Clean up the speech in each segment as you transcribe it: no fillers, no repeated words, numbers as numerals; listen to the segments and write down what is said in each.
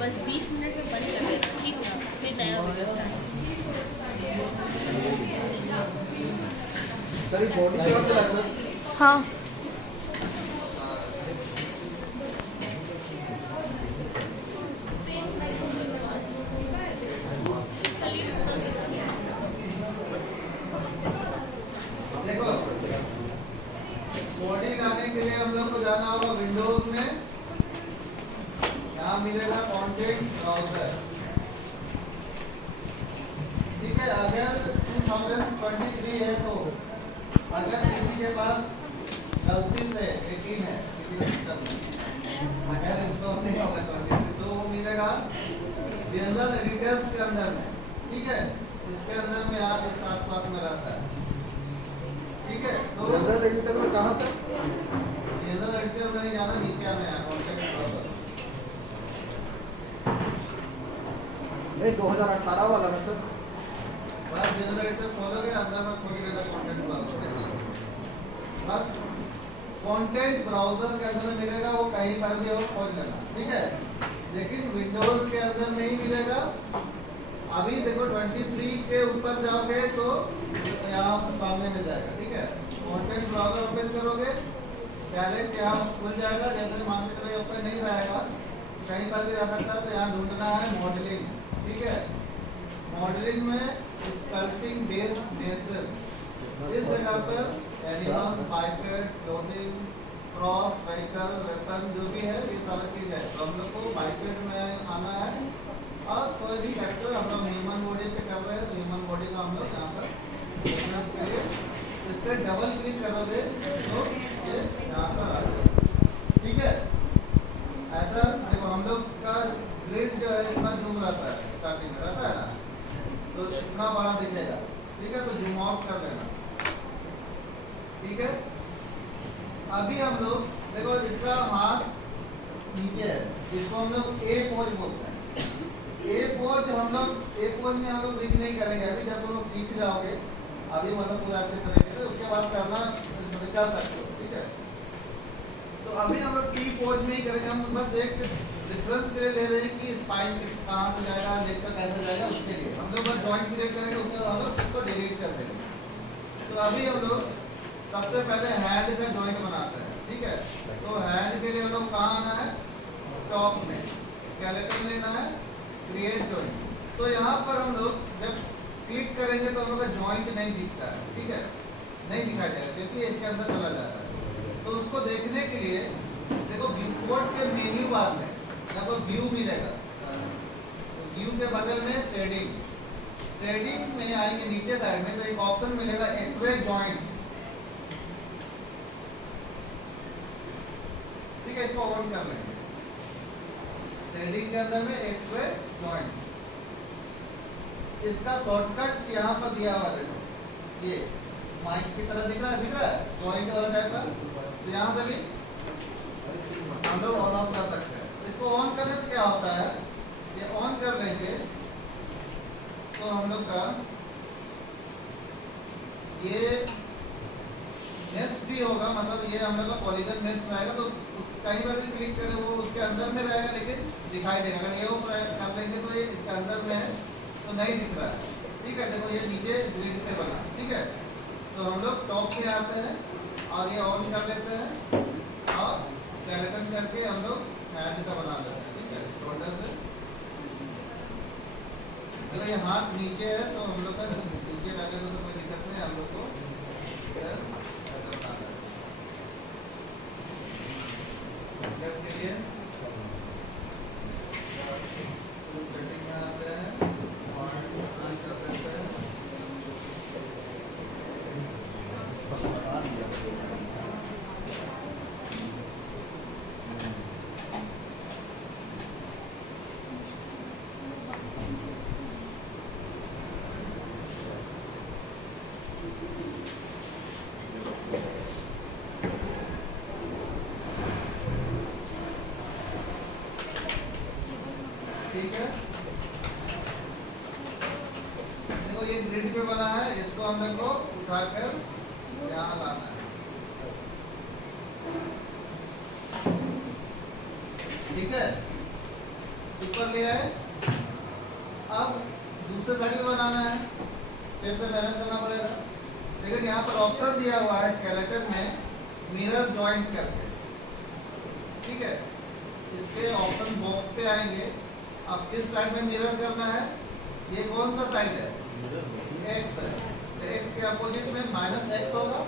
बस 20 मिनट में बंद कर देना, ठीक ना, फिर नया वीडियो स्टार्ट। हाँ देखो बॉडी लाने के लिए हम लोग को जाना होगा विंडोज में, यहाँ मिलेगा कंटेंट ब्राउजर। ठीक है, अगर 2023 है तो अगर किसी के पास गलती से 18 है किसी सिस्टम में, अगर इंस्टॉल नहीं होगा 23 तो वो मिलेगा जनरल एडिटर्स के अंदर में। ठीक है, इसके अंदर में आप इस आसपास में रहता है। ठीक है, तो जनरल एडिटर में कहाँ से? जनरल एडिटर में नहीं जाना, नीचे आना है कंटेंट ब्राउजर। नहीं 2018 वाला ना सर। बस जनरल एडिटर खोलोगे, अंदर में खोल लेगा कंटेंट ब्राउजर। बस कंटेंट ब्राउजर के अंदर में मिलेगा, वो कहीं पर भी हो खोल लेना। ठीक है, लेकिन विंडोज के अंदर नहीं मिलेगा। अभी देखो 23 के ऊपर जाओगे तो यहाँ सामने मिल जाएगा। ठीक है, कंटेंट ब्राउजर ओपन करोगे, डायरेक्ट यहाँ खुल जाएगा। जैसे मान के चलो ओपन नहीं रहेगा, कहीं पर भी रह सकता है, तो यहाँ ढूंढना है मॉडलिंग। ठीक है, मॉडलिंग में स्कल्पटिंग बेस्ड नेचर, इस जगह पर animal, biped, clothing, crop, vehicle, weapon जो भी है ये सारा चीज है। तो हम लोग को बाइपेड में आना है, और कोई भी कैरेक्टर हम लोग ह्यूमन बॉडी पे कर रहे हैं तो ह्यूमन बॉडी का हम लोग यहाँ पर रेफरेंस करिए। इस पर डबल क्लिक करोगे तो ये यहाँ पर आ जाएगा। ठीक है, ऐसा देखो हम लोग का ग्रिड जो है इतना जूम रहता है, स्टार्टिंग में रहता है ना, तो इतना बड़ा दिखेगा। ठीक है, तो जूम आउट कर लेना। ठीक है, अभी हम लोग देखो इसका हाथ नीचे है, इसको हम लोग ए पोज बोलते हैं। ए पोज में हम लोग क्लिक नहीं करेंगे अभी, जब तुम लोग सीख जाओगे अभी मतलब पूरा अच्छे तरीके से, उसके बाद करना कर सकते हो। ठीक है, तो अभी हम लोग टी पोज में ही करेंगे। हम बस एक रेफरेंस के लिए ले रहे हैं कि स्पाइन कहाँ से जाएगा, लेग पे कैसे जाएगा, उसके लिए हम लोग बस जॉइंट क्रिएट करेंगे, उसके बाद हम लोग इसको डिलीट कर देंगे। तो अभी हम लोग सबसे पहले हैंड का जॉइंट बनाते हैं। ठीक है, तो हैंड के लिए हम लोग कहाँ आना है, टॉप में स्केलेटन लेना है, क्रिएट जॉइंट। तो यहाँ पर हम लोग जब क्लिक करेंगे तो हम लोग का जॉइंट नहीं दिखता है। ठीक है, नहीं दिखाई देगा क्योंकि इसके अंदर चला जाता है। तो उसको देखने के लिए देखो व्यू कोड के मेन्यू बार में आपको व्यू मिलेगा, व्यू के बगल में शेडिंग, शेडिंग में आएंगे नीचे साइड में तो एक ऑप्शन मिलेगा एक्स-रे जॉइंट्स। ठीक है, इसको ऑन कर लेंगे। शेडिंग के अंदर में एक्स-रे जॉइंट्स, इसका शॉर्टकट यहाँ पर दिया हुआ है। देखो ये माइक की तरह दिख रहा है जॉइंट वाला टाइप का, तो यहाँ से भी हम लोग ऑन ऑफ कर सकते हैं। इसको ऑन करने से क्या होता है, ये ऑन कर लेंगे तो हम लोग का ये मेश भी होगा, मतलब ये हम लोग का पॉलीगन मेश रहेगा। तो कहीं पर भी क्लिक करें वो उसके अंदर में रहेगा, लेकिन दिखाई देगा। अगर ये ऊपर कर लेंगे तो ये इसके अंदर में है तो नहीं दिख रहा है। ठीक है, देखो ये नीचे ग्रिड पे बना। ठीक है, तो हम लोग टॉप पे आते हैं और ये ऑन कर लेते हैं और स्केलेटन करके हम लोग हैंड का बना लेते हैं। ठीक है, शोल्डर से देखो ये हाथ नीचे है तो हम लोग का नीचे जाके तो कोई दिक्कत नहीं, हम लोग को के लिए सेटिंग में आते हैं और कर देते हैं। ठीक है, देखो ये ग्रिड पे बना है, इसको हम लोग को उठाकर यहाँ लाना है। ठीक है, ऊपर ले आए। अब दूसरे साइड में बनाना है, फिर से मेहनत करना पड़ेगा। लेकिन यहाँ पर ऑप्शन दिया हुआ है स्केलेटन में मिरर जॉइंट करके, ठीक है। इसके ऑप्शन बॉक्स पे आएंगे। अब किस साइड में मिरर करना है, ये कौन सा साइड है, एक्स है, तो एक्स के अपोजिट में माइनस एक्स होगा।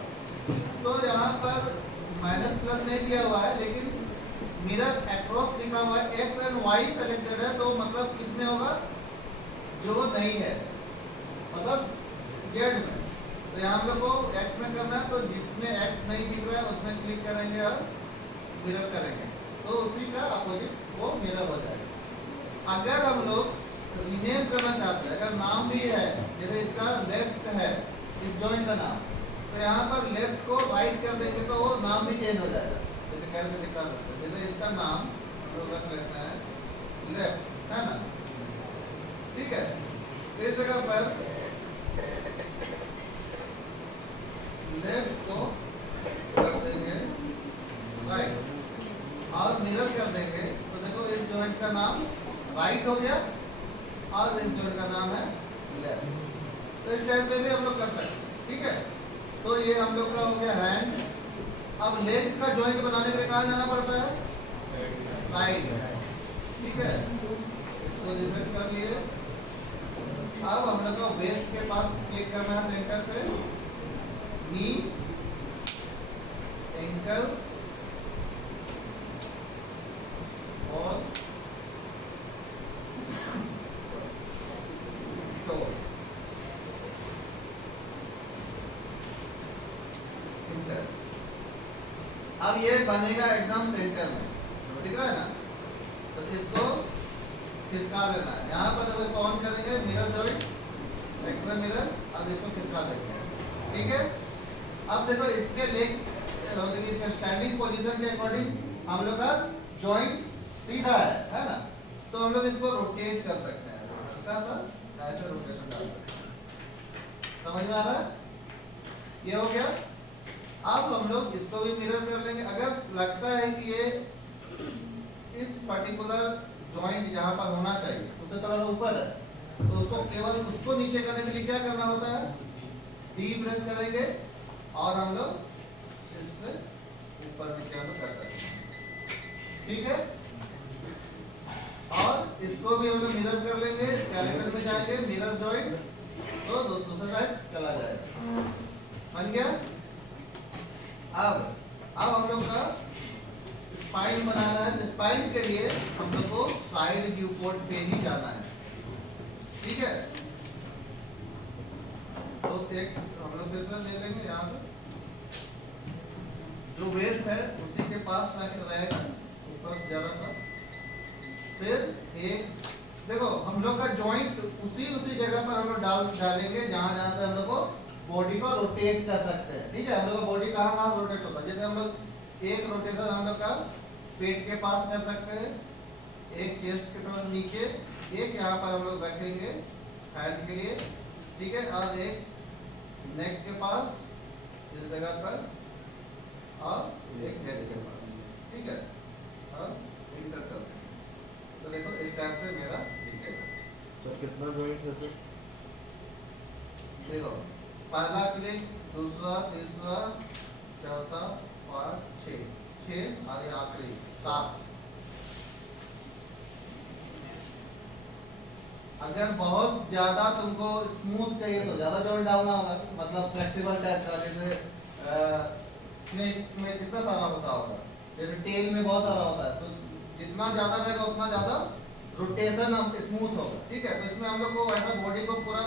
तो यहाँ पर माइनस प्लस नहीं दिया हुआ है, लेकिन मिरर अक्रॉस लिखा हुआ है, एक्स एंड वाई सेलेक्टेड है, तो मतलब किसमें होगा, जो नहीं है, मतलब जेड में। तो यहाँ हम लोग को एक्स में करना है, तो जिसमें एक्स नहीं दिख रहा है उसमें क्लिक करेंगे और मिरर करेंगे, तो उसी का अपोजिट वो मिरर हो जाएगा। अगर हम लोग रीनेम करना चाहते हैं, अगर नाम भी है, जैसे इसका लेफ्ट है इस जॉइंट का नाम, तो यहाँ पर लेफ्ट को राइट कर देंगे तो वो नाम भी चेंज हो जाएगा। जैसे करके दिखा सकते हैं, जैसे इसका नाम हम लोग रख लेते हैं लेफ्ट, है ना, ठीक है। तो इस जगह पर लेफ्ट को कर देंगे राइट और मिरर कर देंगे, तो देखो इस जॉइंट का नाम राइट हो गया और इस जॉइंट का नाम है लेफ्ट। तो इस टाइप से भी हम लोग कर सकते हैं, ठीक है। तो ये हम लोग का हो गया हैंड। अब लेग का जॉइंट बनाने के लिए कहाँ जाना पड़ता है, साइड, ठीक है। इसको रिसेट कर लिए। अब हम लोग का वेस्ट के पास क्लिक करना है, सेंटर पे, नी, एंकल और टो। अब ये बनेगा एकदम सेंटर में, दिख रहा है ना, तो इसको खिसका लेना है। यहाँ पर देखो कौन करेंगे, मिरर जॉइंट, एक्स्ट्रा मिरर, अब इसको खिसका देंगे, ठीक है। अब देखो इसके लेग स्टैंडिंग पोजीशन के अकॉर्डिंग हम लोग का जॉइंट सीधा है ना, तो हम लोग इसको रोटेट कर सकते हैं, हल्का सा ऐसे रोटेशन डाल सकते हैं। समझ में आ रहा है, ये हो गया। अब हम लोग इसको भी मिरर कर लेंगे। अगर लगता है कि ये इस पर्टिकुलर जॉइंट जहाँ पर होना चाहिए उससे थोड़ा ऊपर है, तो उसको केवल उसको नीचे करने के लिए क्या करना होता है, डी प्रेस करेंगे और हम लोग इससे ऊपर नीचे हम लोग कर सकते हैं, ठीक है। और इसको भी हम लोग मिरर कर लेंगे, स्केलेटन में जाएंगे, मिरर जॉइंट, तो दूसरा साइड चला जाएगा, बन गया। अब हम लोग का स्पाइन बनाना है, तो स्पाइन के लिए हम लोग को साइड व्यू पोर्ट पे ही जाना है, ठीक है। तो एक हम लोग फिर से ले लेंगे, यहाँ से जो वेस्ट है उसी के पास रहेगा, ऊपर जरा सा। फिर एक देखो हम लोग का जॉइंट उसी जगह पर हम लोग डालेंगे जहाँ से हम लोग को बॉडी को रोटेट कर सकते हैं, ठीक है। हम लोग का बॉडी कहाँ रोटेट होता है, जैसे हम लोग एक रोटेशन हम लोग का पेट के पास कर सकते हैं, एक चेस्ट की तरफ नीचे, एक यहाँ पर हम लोग रखेंगे हैंड के लिए, ठीक है, और एक नेक के पास इस जगह पर, और एक हेड के पास, ठीक है, और इंटर करते हैं। तो देखो इस टाइप से मेरा दिखेगा। सर कितना जॉइंट है सर? देखो पहला क्लिक, दूसरा, तीसरा, चौथा, पाँच, छः और ये आखिरी 7। अगर बहुत ज्यादा तुमको स्मूथ चाहिए तो ज्यादा जॉइंट डालना होगा, मतलब फ्लेक्सिबल टाइप का, जैसे स्नेक में कितना सारा होता होगा, जैसे टेल में बहुत सारा होता है, तो जितना ज्यादा रहेगा उतना ज्यादा रोटेशन हम स्मूथ होगा, ठीक है। तो इसमें हम लोग को ऐसा बॉडी को पूरा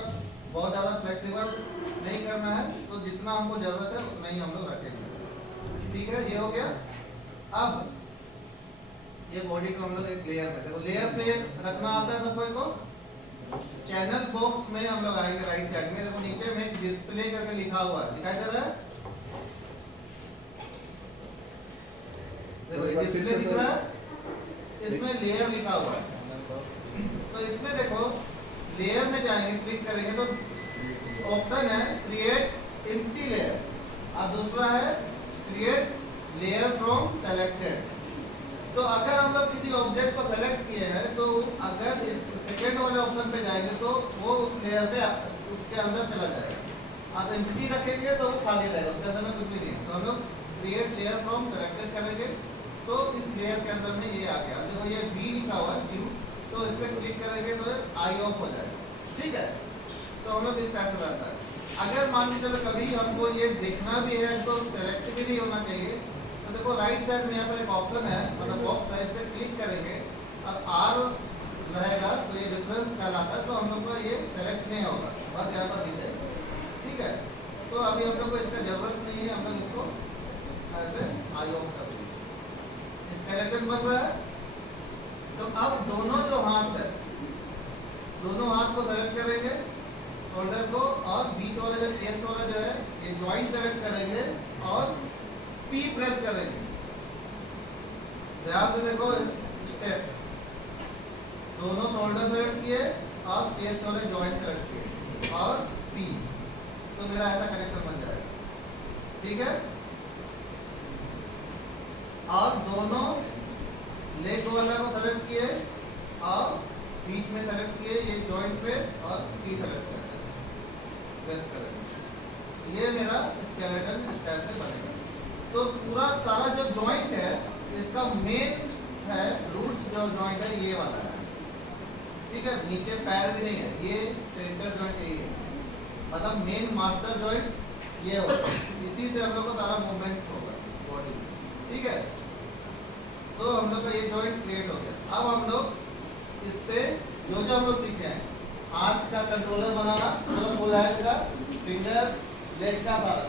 बहुत ज़्यादा फ्लेक्सिबल नहीं करना है, तो जितना हमको ज़रूरत है उतना ही हम लोग रखेंगे, ठीक है। ये हो गया। अब ये बॉडी को हम लोग एक लेयर में, देखो लेयर पे रखना आता है सबको को। चैनल बॉक्स में हम लोग आएंगे राइट साइड में, देखो नीचे में डिस्प्ले करके लिखा हुआ है, दिखाई दे रहा है, देखो डिस्प्ले दिख रहा है, इसमें लेयर लिखा हुआ है। तो इसमें देखो लेयर में जाएंगे, क्लिक करेंगे तो ऑप्शन है क्रिएट एम्प्टी लेयर और दूसरा है क्रिएट लेयर फ्रॉम सेलेक्टेड, तो अगर हम लोग किसी ऑब्जेक्ट को सेलेक्ट किए हैं तो अगर सेकेंड वाले ऑप्शन पे जाएंगे तो वो उस लेयर पे उसके अंदर चला जाएगा। आप एंटिटी रखेंगे तो वो खाली रहेगा, उसके अंदर में कुछ भी नहीं है। तो हम लोग क्रिएट लेयर फ्रॉम सेलेक्टेड करेंगे तो इस लेयर के अंदर में ये आ गया। देखो ये V लिखा हुआ है व्यू, तो इस पर क्लिक करेंगे तो आई ऑफ हो जाएगा। ठीक है, तो हम लोग इस टाइप में रहता है। अगर मान लीजिए चलो कभी हमको ये देखना भी है तो सेलेक्ट भी नहीं होना चाहिए, तो देखो राइट साइड में यहाँ पर एक ऑप्शन है, मतलब बॉक्स है, इस पर क्लिक करेंगे अब R रहेगा तो ये रेफरेंस कहलाता है, तो हम लोग का ये सेलेक्ट नहीं होगा, बस यहाँ पर दिख जाएगा। ठीक है, तो अभी हम लोग को इसका जरूरत नहीं है, हम लोग इसको ऐसे आई ऑफ कर देंगे। स्केलेटन बन रहा है, तो अब दोनों जो हाथ है, दोनों हाथ को सेलेक्ट करेंगे शोल्डर को, और बीच वाला जो चेस्ट वाला जो है ये जॉइंट सेलेक्ट करेंगे और P प्रेस करेंगे। ध्यान से देखो स्टेप्स, दोनों शोल्डर सेलेक्ट किए और चेस्ट वाले जॉइंट सेलेक्ट किए और P, तो मेरा ऐसा कनेक्शन बन जाएगा। ठीक है, और दोनों लेग वाला को सेलेक्ट किए और बीच में सेलेक्ट किए ये जॉइंट पे और P सेलेक्ट करते हैं, प्रेस करेंगे, ये मेरा स्केलेटन इस टाइप से बनेगा। तो पूरा सारा जो जॉइंट है इसका मेन है, रूट जो जॉइंट है ये वाला है। ठीक है, नीचे पैर भी नहीं है, ये सेंटर जॉइंट यही है, मतलब मेन मास्टर जॉइंट ये होगा, इसी से हम लोग का सारा मूवमेंट होगा बॉडी। ठीक है, तो हम लोग का ये जॉइंट क्रिएट हो गया। अब हम लोग इस पे जो हम लोग सीखे हैं, हाथ का कंट्रोलर बनाना, फुल हैंड का, फिंगर, लेग का सारा